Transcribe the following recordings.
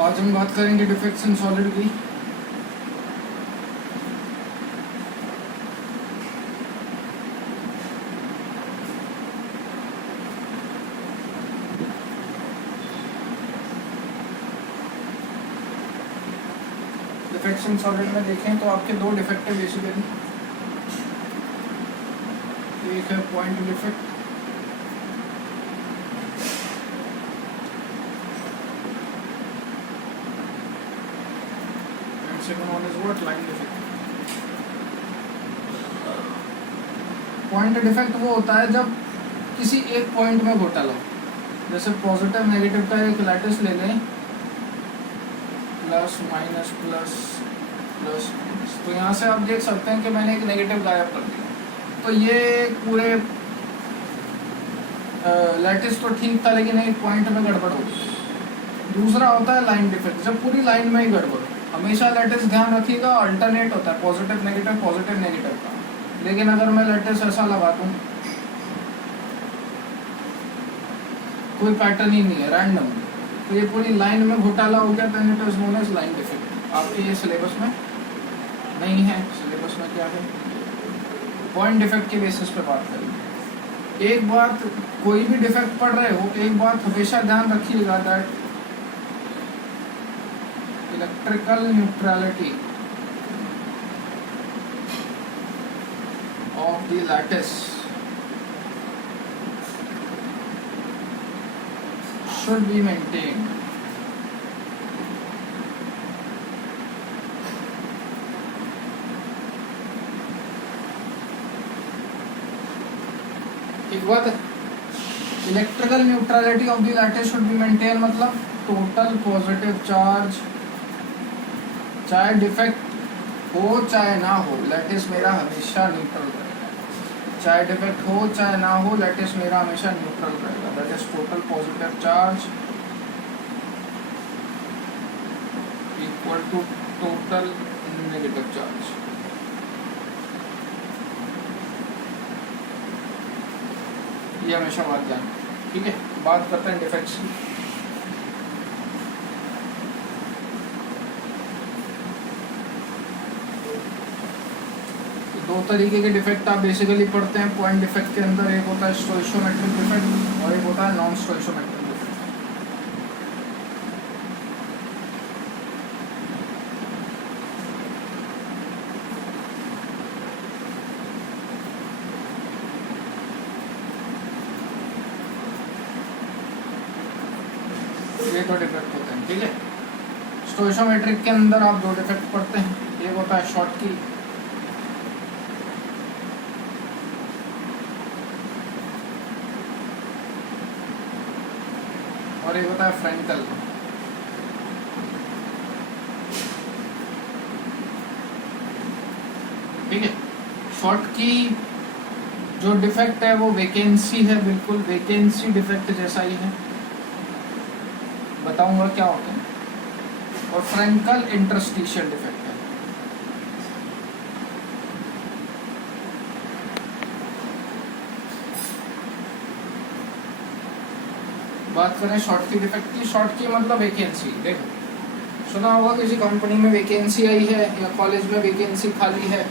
आज हम बात करेंगे डिफेक्ट्स इन सॉलिड की। डिफेक्ट्स इन सॉलिड में देखें तो आपके दो डिफेक्ट है बेसिकली। एक है point defect, second one is what? Line defect. Point defect वो होता है जब किसी एक पॉइंट में घोटाला हो। जैसे पॉजिटिव नेगेटिव का एक लैटिस ले लें, plus minus plus plus minus, तो यहाँ से आप देख सकते हैं कि मैंने एक नेगेटिव गायब कर दिया। तो ये पूरे लैटिस तो ठीक था, लेकिन एक पॉइंट में गड़बड़ हो गई। दूसरा होता है लाइन डिफेक्ट, जब पूरी लाइन में ही गड़बड़। हमेशा लैटिस ध्यान रखिएगा अल्टरनेट होता है, पॉजिटिव नेगेटिव का। लेकिन अगर मैं लैटिस ऐसा लगा दूं, कोई पैटर्न ही नहीं है, रैंडम, तो ये पूरी लाइन में घोटाला हो गया, then it is known as line defect. आपके ये सिलेबस में नहीं है। सिलेबस में क्या है? पॉइंट डिफेक्ट के बेसिस पे बात करेंगे। एक बात, कोई भी डिफेक्ट पढ़ रहे हो, एक बात हमेशा ध्यान रखिएगा that electrical neutrality of the lattice should be maintained. एक बात, electrical neutrality of the lattice should be maintain मतलब टोटल पॉजिटिव चार्ज, चाहे डिफेक्ट हो चाहे ना हो, लैटिस मेरा हमेशा न्यूट्रल रहेगा। चाहे डिफेक्ट हो चाहे ना हो, लैटिस मेरा हमेशा न्यूट्रल रहेगा। That is total positive charge equal to total negative charge. ये हमेशा बात ध्यान, ठीक है। बात करते हैं डिफेक्ट्स की। दो तरीके के डिफेक्ट आप बेसिकली पढ़ते हैं पॉइंट डिफेक्ट के अंदर। एक होता है स्टोइशियोमेट्रिक डिफेक्ट और एक होता है नॉन स्टोइशियोमेट्रिक डिफेक्ट। ये दो डिफेक्ट होते हैं, ठीक है। स्टोइशियोमेट्रिक के अंदर आप दो डिफेक्ट पढ़ते हैं। एक होता है शॉर्ट की, और एक होता है फ्रैंकल। ठीक है। शॉर्ट की जो डिफेक्ट है वो वेकेंसी है, बिल्कुल वेकेंसी डिफेक्ट जैसा ही है, बताऊंगा क्या होता है। और फ्रैंकल इंटरस्टिशियल डिफेक्ट है। बात करें शॉर्ट की डिफेक्ट की। शॉर्ट की मतलब वैकेंसी। देखो, सुना होगा किसी कंपनी में वैकेंसी आई है या कॉलेज में वैकेंसी खाली है।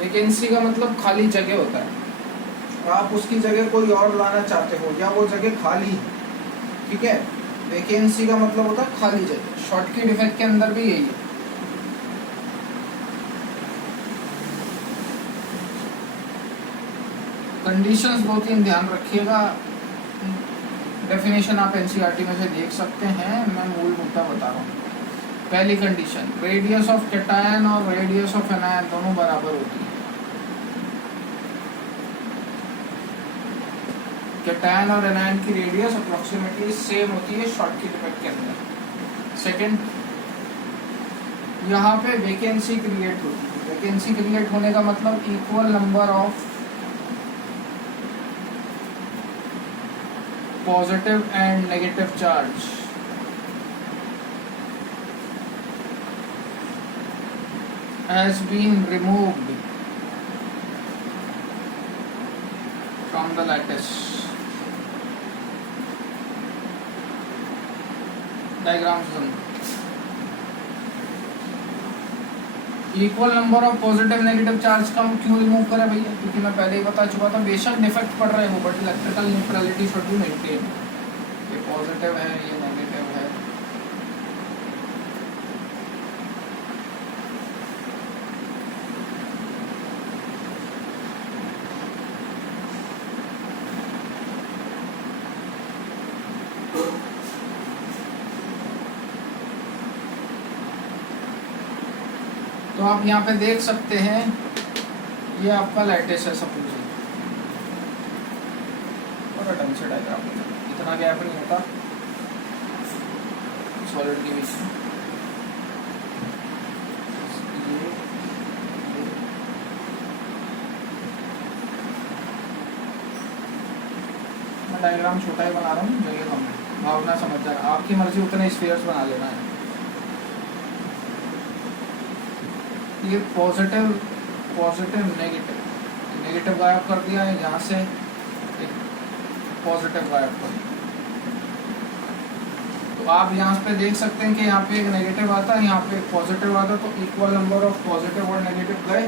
वैकेंसी का मतलब खाली जगह होता है, आप उसकी जगह कोई और लाना चाहते हो या वो जगह खाली है, ठीक है। वैकेंसी का मतलब होता है खाली जगह। शॉर्ट की डिफेक्ट के अंदर भी यही है। कंडीशंस दो तीन ध्यान रखिएगा। डेफिनेशन आप एनसीईआरटी में से देख सकते हैं, मैं मूल मुद्दा बता रहा हूँ। पहली कंडीशन, रेडियस ऑफ कैटायन और रेडियस ऑफ एनायन दोनों बराबर होती है। कैटायन और एनायन की रेडियस अप्रोक्सीमेटली सेम होती है शॉर्ट की डिफेक्ट के अंदर। सेकंड, यहाँ पे वैकेंसी क्रिएट होती है। वैकेंसी क्रिएट होने का मतलब equal number of positive and negative charge has been removed from the lattice. Diagram equal number of positive negative charge का क्यों रिमूव करें भैया, क्योंकि मैं पहले ही बता चुका था बेशक डिफेक्ट पड़ रहे हो but electrical neutrality should be maintain. ये पॉजिटिव है ये नेगेटिव है। तो आप यहाँ पे देख सकते हैं ये आपका लैटिस है सपोज, और ढंग से डायग्राम इतना गैप नहीं होता सॉलिड के बीच में। मैं डायग्राम छोटा ही बना रहा हूँ, जगह कम है, भावना समझ जा रहा, आपकी मर्जी उतने स्फीयर्स बना लेना है। ये पॉजिटिव पॉजिटिव नेगेटिव, नेगेटिव गायब कर दिया है यहाँ से, एक पॉजिटिव गायब कर दिया। तो आप यहाँ पे देख सकते हैं कि यहाँ पे एक नेगेटिव आता है, यहाँ पे एक पॉजिटिव आता है, तो इक्वल नंबर ऑफ पॉजिटिव और नेगेटिव गए।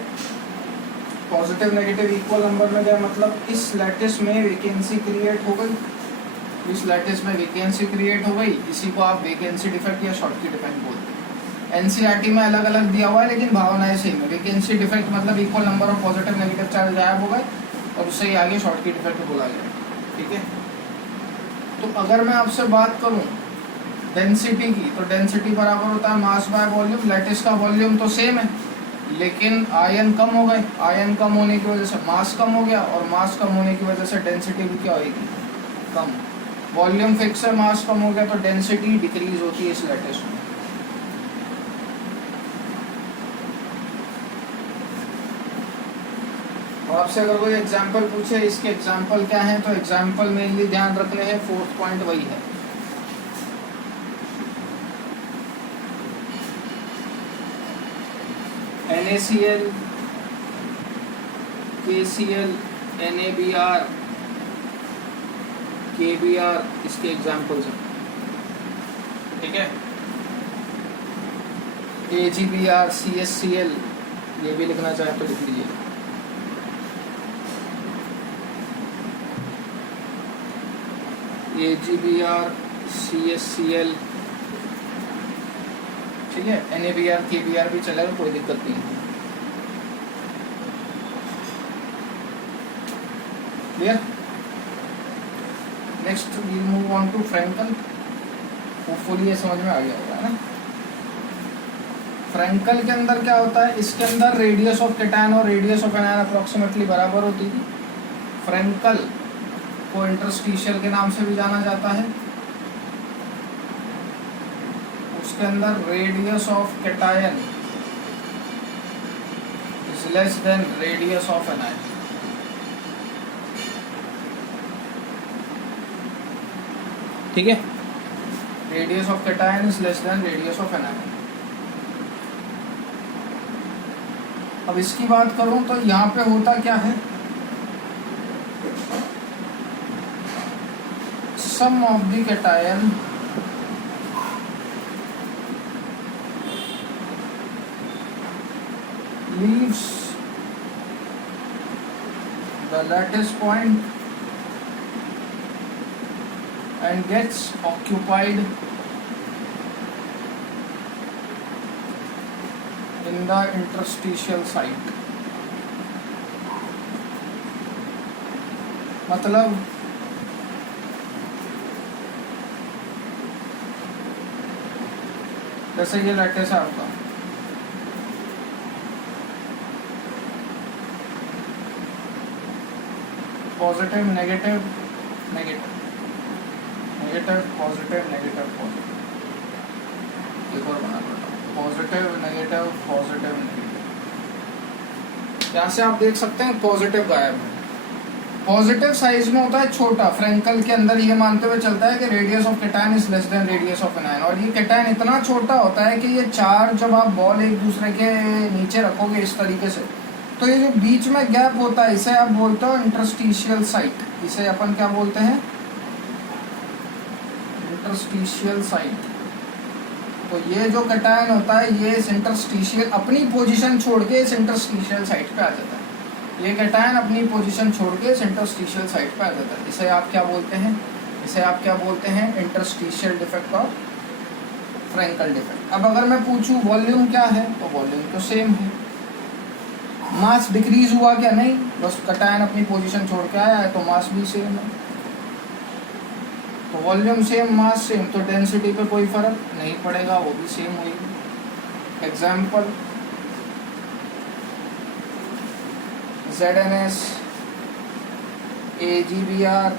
पॉजिटिव नेगेटिव इक्वल नंबर में गए मतलब इस लैटिस में वैकेंसी क्रिएट हो गई, इस लैटिस में वैकेंसी क्रिएट हो गई। इसी को आप वैकेंसी डिफेक्ट या शॉर्टकी डिफेक्ट बोलते हैं। एनसीईआरटी में अलग अलग दिया हुआ है लेकिन भावनाएं सेम है। वैकेंसी डिफेक्ट मतलब equal number of positive negative charge गायब हो गए और उससे ही आगे शॉर्टकी डिफेक्ट बोला गया। ठीक है, तो अगर मैं आपसे बात करूं डेंसिटी की, तो डेंसिटी बराबर होता है मास बाय वॉल्यूम। लैटिस का वॉल्यूम तो सेम है लेकिन आयन कम हो गए, आयन कम होने की वजह से मास कम हो गया और मास कम होने की वजह से डेंसिटी भी क्या होगी, कम। वॉल्यूम फिक्स है, मास कम हो गया तो डेंसिटी डिक्रीज होती है इस लैटिस में। आपसे अगर कोई एग्जाम्पल पूछे इसके एग्जाम्पल क्या है, तो एग्जाम्पल मेनली ध्यान रखने हैं, फोर्थ पॉइंट वही है। NaCl, KCl, NaBr, KBr इसके एग्जाम्पल्स हैं। ठीक है, AgBr, CSCl ये भी लिखना चाहे तो लिख लीजिए। AgBr, CSCl, ठीक है, NaBr, KBr भी चलेगा, कोई दिक्कत नहीं है। Clear? Next we move on to Frenkel. Hopefully ये समझ में आ गया होगा ना। फ्रैंकल के अंदर क्या होता है, इसके अंदर रेडियस ऑफ कैटायन और रेडियस ऑफ एनायन अप्रोक्सीमेटली बराबर होती थी। फ्रैंकल को इंटरस्टिशियल के नाम से भी जाना जाता है। उसके अंदर radius of cation is less than radius of anion. ठीक है, radius of cation is less than radius of anion. अब इसकी बात करूं तो यहाँ पे होता क्या है, sum of the cation leaves the lattice point and gets occupied in the interstitial site। मतलब जैसे ये लैटिस है आपका, positive negative negative negative positive negative positive, एक और बना देता हूँ, पॉजिटिव नेगेटिव पॉजिटिव नेगेटिव। यहाँ से आप देख सकते हैं पॉजिटिव गायब है। पॉजिटिव साइज में होता है छोटा, फ्रैंकल के अंदर ये मानते हुए चलता है कि radius of cation is less than radius of anion, और ये कैटायन इतना छोटा होता है कि ये चार जब आप बॉल एक दूसरे के नीचे रखोगे इस तरीके से, तो ये जो बीच में गैप होता है इसे आप बोलते हो इंटरस्टिशियल साइट। इसे अपन क्या बोलते हैं, इंटरस्टिशियल साइट। तो ये जो कैटायन होता है ये इस इंटरस्टिशियल अपनी पोजीशन छोड़ के इस इंटरस्टिशियल साइट पे आ जाता है। ये कैटायन अपनी पोजीशन छोड़ के इस इंटरस्टिशियल साइट पे आ जाता है। इसे आप क्या बोलते हैं? इसे आप क्या बोलते हैं? इंटरस्टिशियल डिफेक्ट और फ्रैंकल डिफेक्ट। अब अगर मैं पूछूं वॉल्यूम क्या है, तो वॉल्यूम तो सेम है। मास डिक्रीज हुआ क्या? नहीं, बस कैटायन अपनी पोजीशन छोड़ के आया है तो मास भी सेम है। तो वॉल्यूम सेम, मास सेम, तो डेंसिटी पे कोई फर्क नहीं पड़ेगा, वो भी सेम होगी। एग्जाम्पल ZNS, AGBR,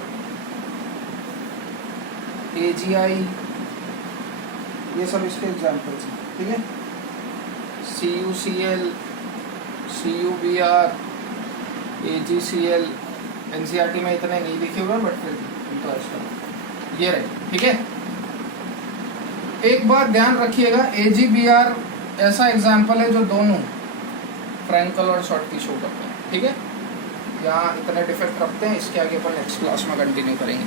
AGI, ये सब इसके एग्जाम्पल्स हैं, ठीक है। CUCL, CUBR, AGCL, NCERT में इतने नहीं लिखे हुए बट फिर इंटरेस्टिंग ये रहे, ठीक है। एक बार ध्यान रखिएगा, AGBR ऐसा एग्जाम्पल है जो दोनों फ्रैंकल और शॉर्टकी शो करते हैं, ठीक है। यहाँ इतने डिफेक्ट रखते हैं, इसके आगे अपन नेक्स्ट क्लास में कंटिन्यू करेंगे।